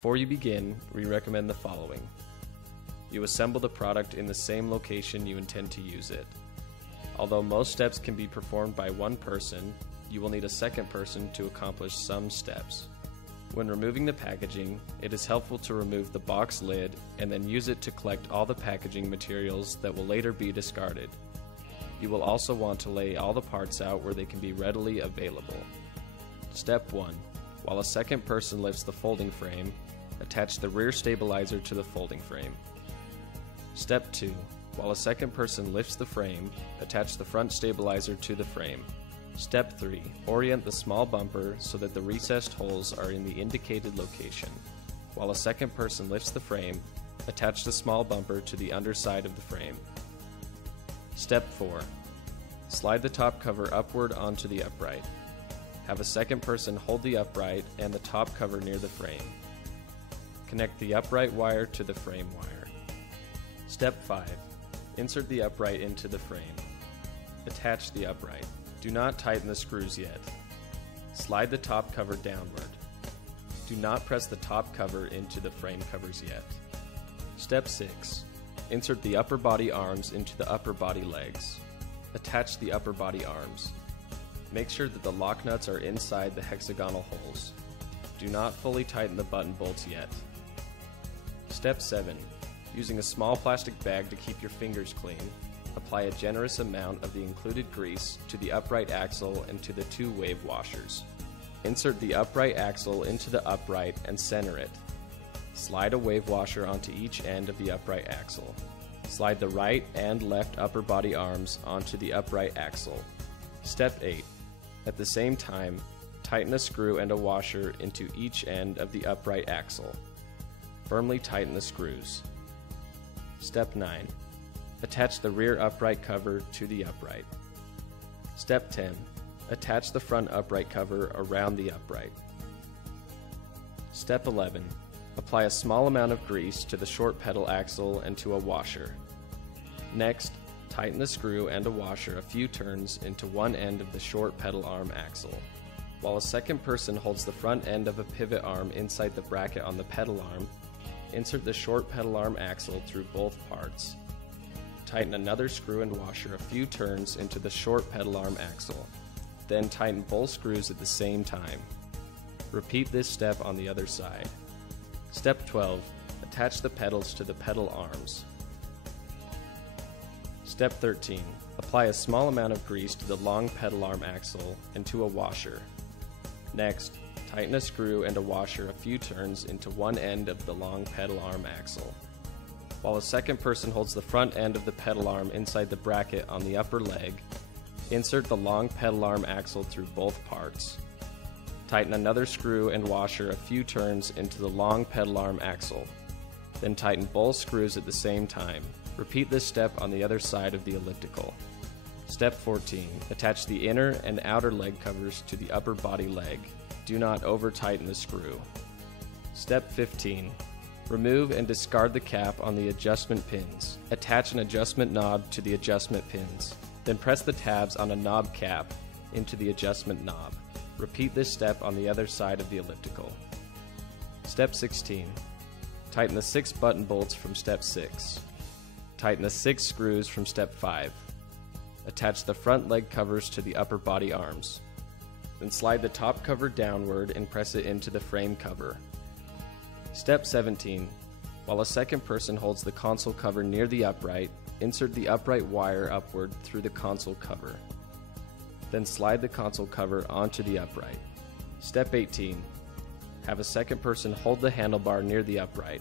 Before you begin, we recommend the following. You assemble the product in the same location you intend to use it. Although most steps can be performed by one person, you will need a second person to accomplish some steps. When removing the packaging, it is helpful to remove the box lid and then use it to collect all the packaging materials that will later be discarded. You will also want to lay all the parts out where they can be readily available. Step 1. While a second person lifts the folding frame, attach the rear stabilizer to the folding frame. Step 2. While a second person lifts the frame, attach the front stabilizer to the frame. Step 3. Orient the small bumper so that the recessed holes are in the indicated location. While a second person lifts the frame, attach the small bumper to the underside of the frame. Step 4. Slide the top cover upward onto the upright. Have a second person hold the upright and the top cover near the frame. Connect the upright wire to the frame wire. Step 5. Insert the upright into the frame. Attach the upright. Do not tighten the screws yet. Slide the top cover downward. Do not press the top cover into the frame covers yet. Step 6. Insert the upper body arms into the upper body legs. Attach the upper body arms. Make sure that the lock nuts are inside the hexagonal holes. Do not fully tighten the button bolts yet. Step 7. Using a small plastic bag to keep your fingers clean, apply a generous amount of the included grease to the upright axle and to the two wave washers. Insert the upright axle into the upright and center it. Slide a wave washer onto each end of the upright axle. Slide the right and left upper body arms onto the upright axle. Step 8. At the same time, tighten a screw and a washer into each end of the upright axle. Firmly tighten the screws. Step 9. Attach the rear upright cover to the upright. Step 10. Attach the front upright cover around the upright. Step 11. Apply a small amount of grease to the short pedal axle and to a washer. Next, tighten the screw and a washer a few turns into one end of the short pedal arm axle. While a second person holds the front end of a pivot arm inside the bracket on the pedal arm, insert the short pedal arm axle through both parts. Tighten another screw and washer a few turns into the short pedal arm axle. Then tighten both screws at the same time. Repeat this step on the other side. Step 12. Attach the pedals to the pedal arms. Step 13. Apply a small amount of grease to the long pedal arm axle and to a washer. Next, tighten a screw and a washer a few turns into one end of the long pedal arm axle. While a second person holds the front end of the pedal arm inside the bracket on the upper leg, insert the long pedal arm axle through both parts. Tighten another screw and washer a few turns into the long pedal arm axle. Then tighten both screws at the same time. Repeat this step on the other side of the elliptical. Step 14. Attach the inner and outer leg covers to the upper body leg. Do not over-tighten the screw. Step 15. Remove and discard the cap on the adjustment pins. Attach an adjustment knob to the adjustment pins. Then press the tabs on a knob cap into the adjustment knob. Repeat this step on the other side of the elliptical. Step 16. Tighten the 6 button bolts from step 6. Tighten the 6 screws from step 5. Attach the front leg covers to the upper body arms. Then slide the top cover downward and press it into the frame cover. Step 17. While a second person holds the console cover near the upright, insert the upright wire upward through the console cover. Then slide the console cover onto the upright. Step 18. Have a second person hold the handlebar near the upright.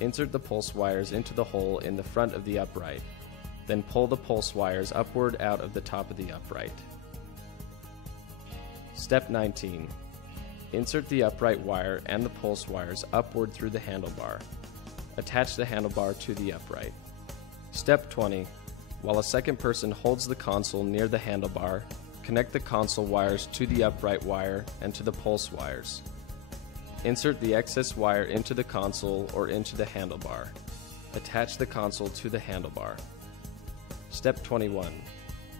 Insert the pulse wires into the hole in the front of the upright. Then pull the pulse wires upward out of the top of the upright. Step 19. Insert the upright wire and the pulse wires upward through the handlebar. Attach the handlebar to the upright. Step 20. While a second person holds the console near the handlebar, connect the console wires to the upright wire and to the pulse wires. Insert the excess wire into the console or into the handlebar. Attach the console to the handlebar. Step 21.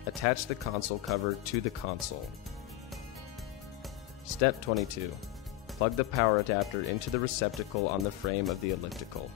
Attach the console cover to the console. Step 22. Plug the power adapter into the receptacle on the frame of the elliptical.